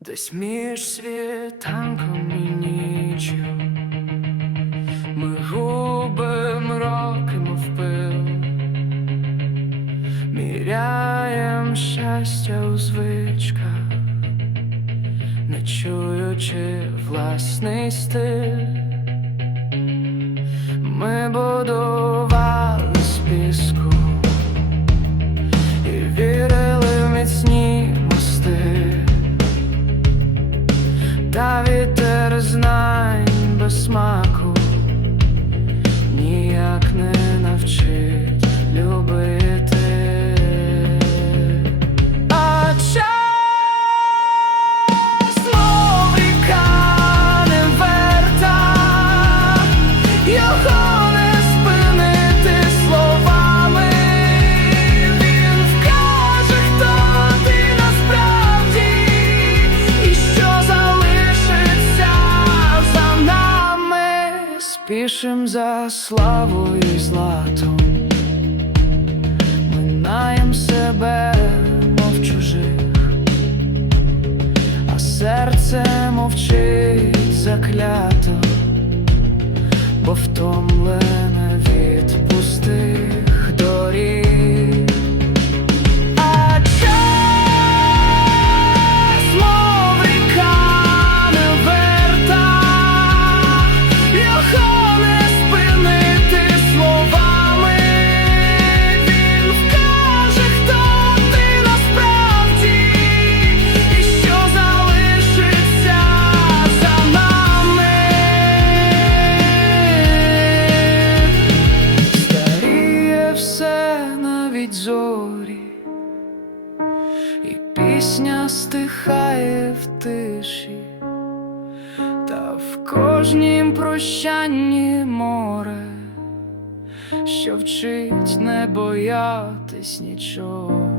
Десь між світанком і ніччю Ми губим роки, мов пил. Міряєм щастя у звичках Не чуючи власний стиль. Ми будували smaku Nijak ne navčil Спішим за славою і златом, минаєм себе, мов чужих, а серце мовчить заклято, бо втомлене від пустих і пісня стихає в тиші, та в кожнім прощанні море, що вчить не боятись нічого.